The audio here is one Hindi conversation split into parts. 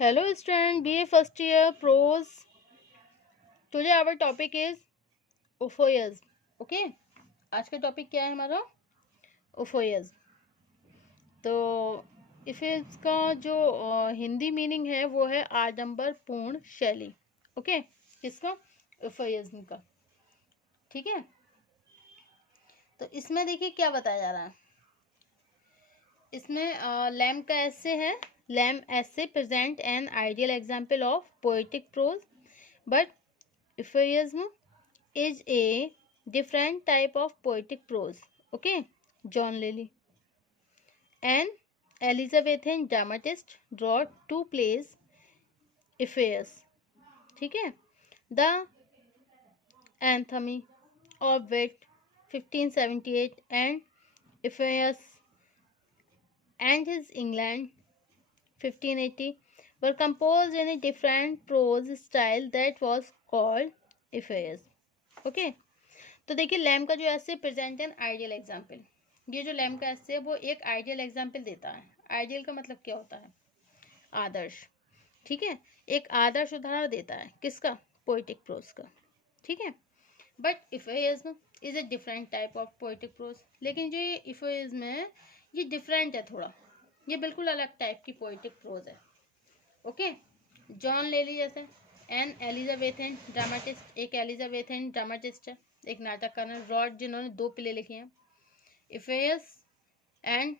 Hello student, BA first year prose. Today our topic is Euphuism. Okay, आज का टॉपिक क्या है हमारा? Euphuism. तो इफेज का जो हिंदी मीनिंग है वो है आडंबर पूर्ण शैली. ओके, किसका? Euphuism का. ठीक है, तो इसमें देखिए क्या बताया जा रहा है. इसमें लैम का ऐसे है. Lamb essays present an ideal example of poetic prose, but Euphuism is a different type of poetic prose. Okay, John Lilly, an Elizabethan dramatist, wrote two plays, Euphues. ठीक है, The Anthony of Wit 1578 and Euphues and his England 1580 were composed in a different prose style that was called Euphues. Okay, तो देखिए लैम का जो ऐसे प्रेजेंट एन आइडियल एग्जाम्पल, ये जो लैम का ऐसे है वो एक आइडियल एग्जाम्पल देता है. आइडियल का मतलब क्या होता है? आदर्श. ठीक है, एक आदर्श उदाहरण देता है किसका? पोएटिक प्रोज का. ठीक है, but euphuism is a different type of poetic prose. लेकिन जो ये इफेइज्म है ये डिफरेंट है थोड़ा, ये बिल्कुल अलग टाइप की पोएटिक प्रोज है. ओके, जॉन लेली जैसे एन एलिजाबेथन ड्रामाटिस्ट, एक एलिजाबेथन ड्रामाटिस्ट है, एक नाटककार रॉड, जिन्होंने 2 प्ले लिखे हैं, इफेयस एंड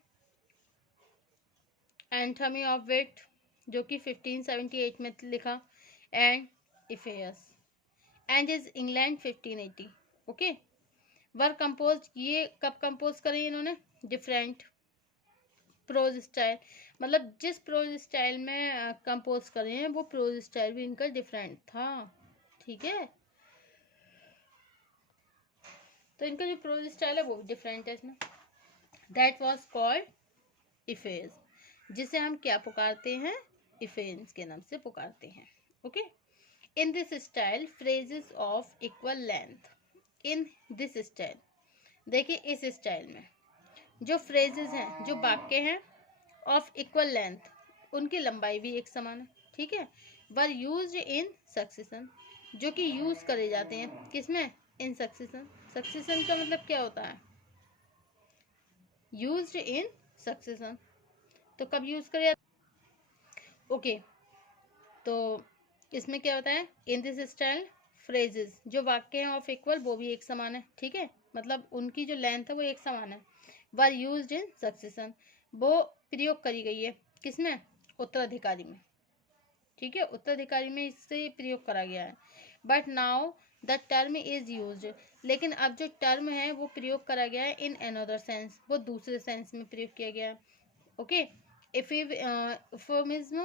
एंथमी ऑफ विट, जो कि 1578 में लिखा, and Euphues and is England 1580. Okay, were compose, ये कब कंपोज करें इन्होंने? डिफरेंट प्रोज स्टाइल, मतलब जिस प्रोज स्टाइल में कंपोज करे हैं वो प्रोज स्टाइल भी इनका डिफरेंट था. ठीक है, तो इनका जो प्रोज स्टाइल है वो भी डिफरेंट है इसमें. दैट वॉज कॉल्ड इफेज, जिसे हम क्या पुकारते हैं? इफेंस के नाम से पुकारते हैं. Okay, in this style phrases of equal length. In this style, देखिए इस स्टाइल में जो फ्रेजेस हैं, जो वाक्य हैं, ऑफ इक्वल लेंथ, उनकी लंबाई भी एक समान है. ठीक है, वर यूज इन सक्सेशन, जो कि यूज करे जाते हैं किसमें? इन सक्सेशन. सक्सेशन का मतलब क्या होता है? Used in succession. तो कब यूज करे? ओके, तो इसमें क्या होता है? इन दिस स्टाइल फ्रेजेस, जो वाक्य हैं ऑफ इक्वल, वो भी एक समान है. ठीक है, मतलब उनकी जो लेंथ है वो एक समान है. वर यूज्ड इन सक्सेशन, वो प्रयोग करी गई है किसमें? उत्तराधिकारी में. ठीक है, उत्तराधिकारी में इससे प्रयोग करा गया है. But now the term is use, लेकिन अब जो टर्म है वो प्रयोग करा गया है इन अनदर सेंस, वो दूसरे सेंस में प्रयोग किया गया है. Okay, euphuism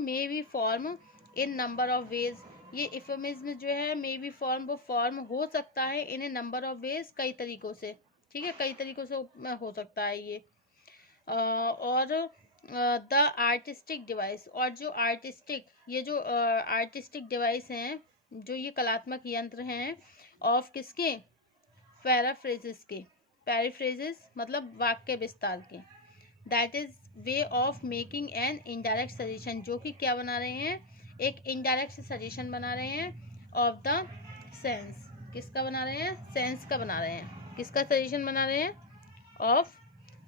may be form in number of ways. ये इफेमिज्म जो है मे बी फॉर्म, वो फॉर्म हो सकता है in a number of ways, कई तरीकों से. ठीक है, कई तरीकों से हो सकता है ये. और द आर्टिस्टिक डिवाइस, और जो आर्टिस्टिक, ये जो आर्टिस्टिक डिवाइस हैं, जो ये कलात्मक यंत्र हैं, ऑफ किसके? पैराफ्रेजेस के. पैराफ्रेजेस मतलब वाक्य विस्तार के. That is way of making an indirect suggestion, जो कि क्या बना रहे हैं? एक इनडायरेक्ट सजेशन बना रहे हैं ऑफ द सेंस. किसका बना रहे हैं? सेंस का बना रहे हैं. किसका सजेशन बना रहे हैं? Of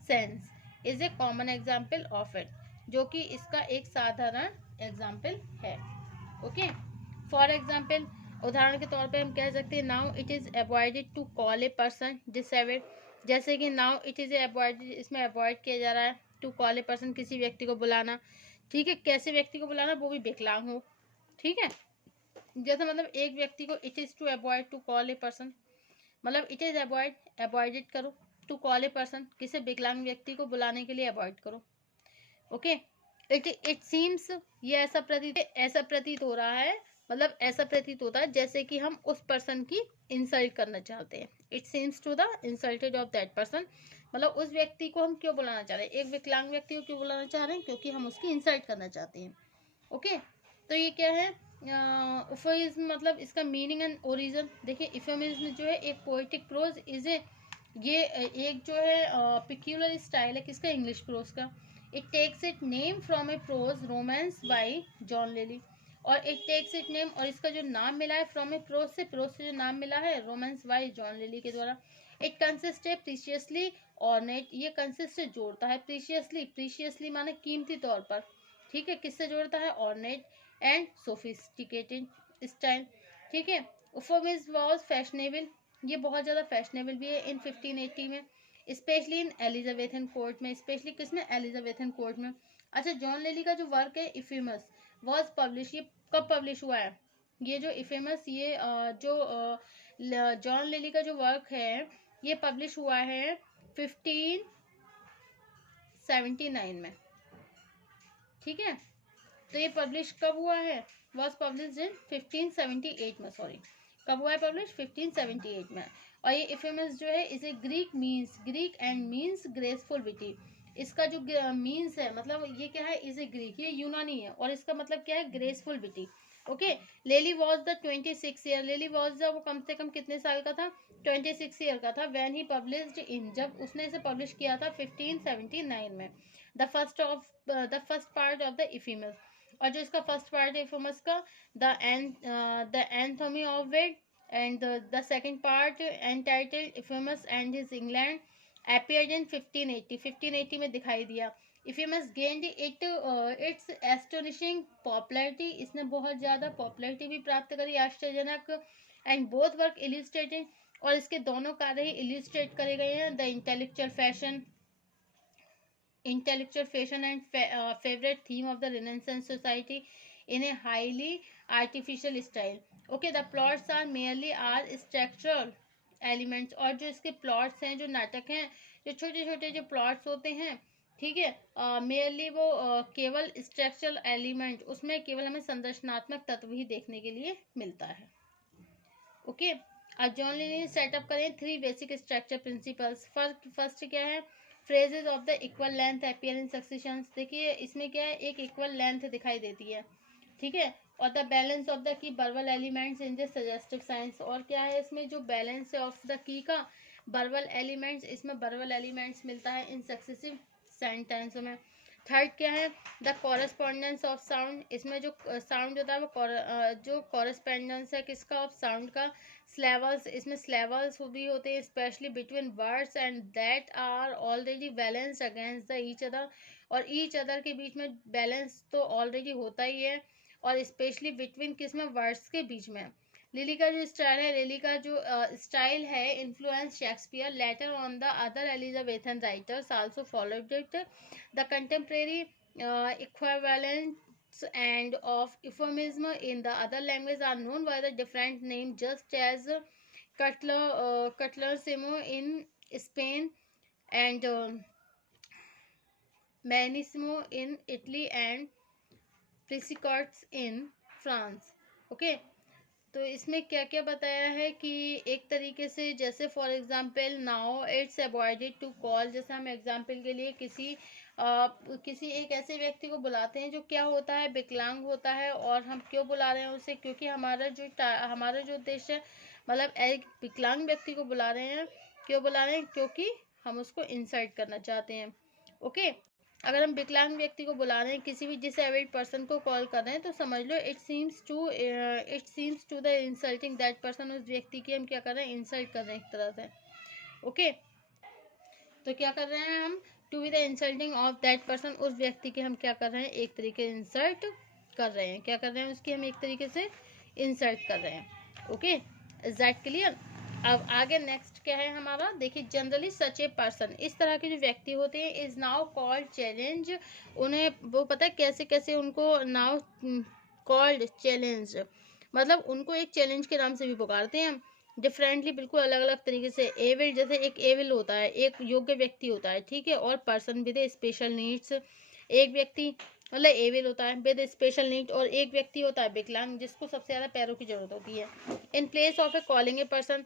sense. Is a common example of it, जो कि इसका एक साधारण एग्जाम्पल है. ओके, फॉर एग्जाम्पल, उदाहरण के तौर पे हम कह सकते हैं now it is avoided to call a person disabled. जैसे कि नाउ इट इज अवॉइडेड, इसमें अवॉइड किया जा रहा है टू कॉल ए पर्सन, किसी व्यक्ति को बुलाना. ठीक है, कैसे व्यक्ति को बुलाना? वो भी विकलांग हो. ठीक है, जैसे मतलब एक व्यक्ति को it is to avoid to call a person, मतलब इट इज अवॉइडेड करो टू कॉल ए पर्सन, किसी विकलांग व्यक्ति को बुलाने के लिए अवॉइड करो. ओके, इट सीम्स, ये ऐसा प्रतीत हो रहा है, मतलब ऐसा प्रतीत होता है जैसे कि हम उस पर्सन की इंसल्ट करना चाहते हैं. It seems to the insulted of that person, मतलब उस व्यक्ति को हम क्यों बुलाना चाह रहे हैं? एक विकलांग व्यक्ति को क्यों बुलाना चाह रहे हैं? क्योंकि हम उसकी इंसल्ट करना चाहते हैं. ओके, तो ये क्या है? इफेमिज्म, मतलब इसका मीनिंग एंड ओरिजिन. देखिए इफेमिज्म जो है एक पोएटिक प्रोज इज ए, ये एक जो है पिक्यूलर स्टाइल है किसका? इंग्लिश प्रोज का. It takes it name from a prose romance by John Lyly, और इट टेक्स इट नेम, और इसका जो नाम मिला है फ्रॉम ए प्रोज से जो नाम मिला है रोमांस बाय जॉन लेली के द्वारा। इट कंसिस्ट है प्रीशियसली ऑर्नेट, ये कंसिस्ट जोड़ता है प्रीशियसली, प्रीशियसली माने कीमती तौर पर, ठीक है, किससे जोड़ता है, ऑर्नेट एंड सोफिस्टिकेटेड स्टाइल, ठीक है। यूफेमिज्म वाज फैशनेबल, ये बहुत ज़्यादा फैशनेबल भी है इन 1580 में, स्पेशली इन एलिजाबेथन कोर्ट में, स्पेशली किसमें, एलिजाबेथन कोर्ट में। अच्छा, जॉन लेली का जो वर्क है इफेमस वाज पब्लिश, ये कब पब्लिश हुआ है, ये जो इफेमस, ये जो जॉन लेली का जो वर्क है ये पब्लिश हुआ है 1579 में, ठीक है। तो ये पब्लिश कब हुआ है, वॉज पब्लिश इन 1578 में, सॉरी, कब हुआ है पब्लिश, 1578 में। और ये इफेमस जो है इसे Greek means, Greek and means graceful witty, इसका जो मीन्स है मतलब ये क्या है, इसे ग्रीक, ये यूनानी है, और इसका मतलब क्या है, ग्रेसफुल विटी, ओके। लेली वॉज द 26 ईयर, लेली वॉज द, वो कम से कम कितने साल का था, 26 ईयर का था, व्हेन ही पब्लिश्ड इन, जब उसने इसे पब्लिश किया था 1579 में, the first part of the Euphues, और जो इसका फर्स्ट पार्ट है इफेमस का, the anatomy of wit, and the second part entitled Euphues and his England appeared in 1580 में दिखाई दिया। Euphues gained its astonishing popularity, इसने बहुत ज़्यादा पॉपुलैरिटी भी प्राप्त करी, आश्चर्यजनक, एंड बोथ वर्क इलिस्ट्रेटेड, और इसके दोनों कार्य ही इलिस्ट्रेट करे गए हैं, the intellectual fashion and favorite theme of the Renaissance society in a highly artificial style. Okay, the plots are merely are structural elements, और जो इसके प्लॉट्स हैं, जो नाटक हैं, जो छोटे छोटे जो प्लॉट्स होते हैं, ठीक है, मेयरली वो केवल स्ट्रक्चरल एलिमेंट, उसमें केवल हमें संरचनात्मक तत्व ही देखने के लिए मिलता है, ओके। अब जॉन लेनी सेटअप करें 3 बेसिक स्ट्रक्चर प्रिंसिपल्स। फर्स्ट क्या है, phrases of the equal length appear in succession, देखिए इसमें क्या है, एक इक्वल लेंथ दिखाई देती है, ठीक है, और the balance of the key verbal elements in the suggestive science, और क्या है इसमें जो बैलेंस है ऑफ द की का बर्बल एलिमेंट्स, इसमें बर्बल एलिमेंट्स मिलता है इन सक्सेसिव सेंटेंसों में। थर्ड क्या है, द कॉरेस्पॉन्डेंस ऑफ साउंड, इसमें जो साउंड होता है वो जो कॉरेस्पॉन्डेंस है किसका, ऑफ साउंड का, स्लेवल्स, इसमें स्लेवल्स भी होते हैं specially between words and that are already balanced against the each other, और ईच अदर के बीच में बैलेंस तो ऑलरेडी होता ही है, और स्पेशली बिटवीन किसमें, वर्ड्स के बीच में। लिली का जो स्टाइल है, लिली का जो स्टाइल है influence Shakespeare, later on the other Elizabethan writers also followed it, the contemporary equivalents and of euphemism in the other language are known by the different name, just as Cutler Simo in Spain and Manissimo in Italy and Prisicots in France, okay। तो इसमें क्या क्या बताया है कि एक तरीके से जैसे for example now it's avoided to call, जैसे हम एग्जांपल के लिए किसी एक ऐसे व्यक्ति को बुलाते हैं जो क्या होता है, विकलांग होता है, और हम क्यों बुला रहे हैं उसे, क्योंकि हमारा जो उद्देश्य है, मतलब एक विकलांग व्यक्ति को बुला रहे हैं, क्यों बुला रहे हैं, क्योंकि हम उसको इंसल्ट करना चाहते हैं, ओके। अगर हम विकलांग व्यक्ति को बुला रहे हैं, किसी भी डिसेबल्ड पर्सन को कॉल कर रहे हैं, तो समझ लो it seems to the insulting that person, उस व्यक्ति की हम क्या कर रहे हैं, इंसल्ट कर रहे हैं एक तरह से, ओके। तो क्या कर रहे हैं हम, to be the insulting of that person, उस व्यक्ति की हम क्या कर रहे हैं, एक तरीके से इंसल्ट कर रहे हैं, क्या कर रहे हैं, उसकी हम एक तरीके से इंसल्ट कर रहे हैं, ओके। Is that clear. अब आगे नेक्स्ट क्या है हमारा, देखिए जनरली सच ए पर्सन, इस तरह के जो व्यक्ति होते हैं इज नाउ कॉल्ड चैलेंज, उन्हें वो पता है कैसे कैसे उनको नाउ कॉल्ड चैलेंज, मतलब उनको एक चैलेंज के नाम से भी पुकारते हैं हम, डिफरेंटली, बिल्कुल अलग अलग तरीके से। एविल, जैसे एक एविल होता है, एक योग्य व्यक्ति होता है, ठीक है, और पर्सन विद स्पेशल नीड्स, एक व्यक्ति मतलब एविल होता है विद स्पेशल नीड, और एक व्यक्ति होता है विकलांग जिसको सबसे ज़्यादा पैरों की जरूरत होती है। In place of a calling a person,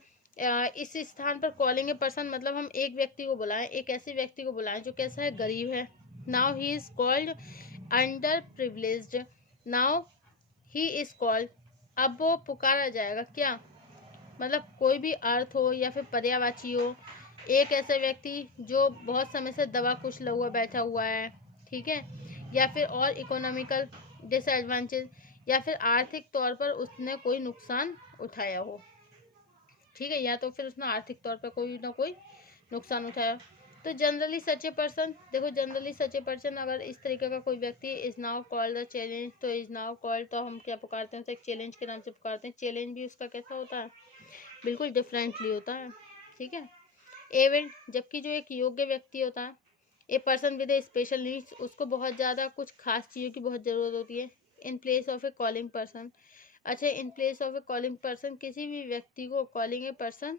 इस स्थान पर कॉलिंग ए पर्सन मतलब हम एक व्यक्ति को बुलाएं, एक ऐसे व्यक्ति को बुलाएं जो कैसा है, गरीब है। Now he is called under privileged, now he is called, अब वो पुकारा जाएगा, क्या मतलब कोई भी अर्थ हो या फिर पर्यायवाची हो, एक ऐसा व्यक्ति जो बहुत समय से दवा कुचला हुआ बैठा हुआ है, ठीक है, या फिर और इकोनॉमिकल डिसएडवांटेज, या फिर आर्थिक तौर पर उसने कोई नुकसान उठाया हो, ठीक है, या तो फिर उसने आर्थिक तौर पर कोई ना कोई नुकसान उठाया। तो जनरली सच ए पर्सन, देखो जनरली सच ए पर्सन, अगर इस तरीके का कोई व्यक्ति is now called the challenge, तो इज नाउ कॉल्ड तो हम क्या पुकारते हैं, तो एक चैलेंज के नाम से पुकारते हैं। चैलेंज भी उसका कैसा होता है, बिल्कुल डिफरेंटली होता है, ठीक है। एवेंट, जबकि जो एक योग्य व्यक्ति होता है, a person with A special needs, उसको बहुत ज़्यादा कुछ खास चीज़ों की बहुत ज़रूरत होती है। In place of a calling person, अच्छा, in place of a calling person, किसी भी व्यक्ति को कॉलिंग ए पर्सन,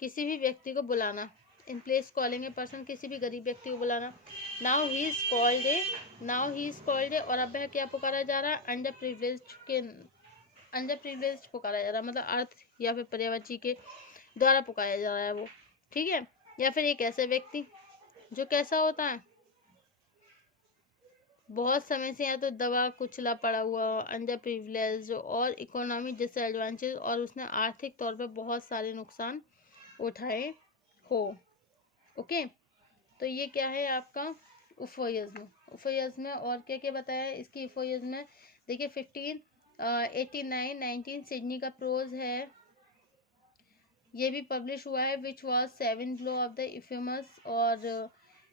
किसी भी व्यक्ति को बुलाना, in place calling A person, किसी भी गरीब व्यक्ति को बुलाना। Now he is called a, now he is called a, और अब वह क्या पुकारा जा रहा है, अंडर प्रिविलेज्ड के, अंडर प्रिविलेज्ड पुकारा जा रहा है, मतलब अर्थ या फिर पर्यायवाची के द्वारा पुकारा जा रहा है वो, ठीक है। या फिर एक ऐसे व्यक्ति जो कैसा होता है, बहुत समय से या तो दबा कुचला पड़ा हुआ, अंडर प्रिविलेज और इकोनॉमिक डिसएडवांटेज, और उसने आर्थिक तौर पर बहुत सारे नुकसान उठाए हो। ओके, तो ये क्या है आपका उफोइज्म। उफोइज्म और क्या क्या बताया है इसकी उफोइज्म में, देखिए 1589 सिडनी का प्रोज है, ये भी पब्लिश हुआ है, which was 7th law of the Euphues, और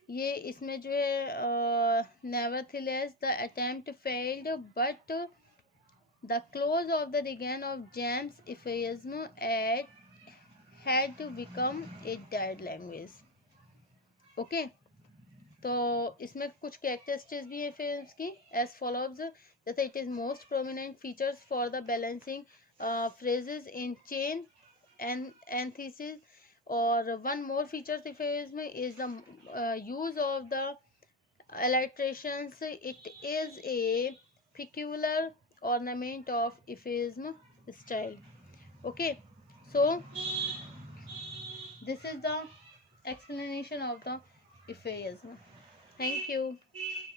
ये इसमें जो है nevertheless the attempt failed but the close of the reign of James euphuism at had to become a dead language. Okay, तो इसमें कुछ कैरेक्टरिस्टिक्स भी है फिर इसकी एज फॉलोज, जैसे it is most prominent features for the balancing phrases in chain antithesis, और one more feature euphuism is the use of the alliterations. It is a peculiar ornament of Euphemism style. Okay, so this is the explanation of the Euphemism. Thank you.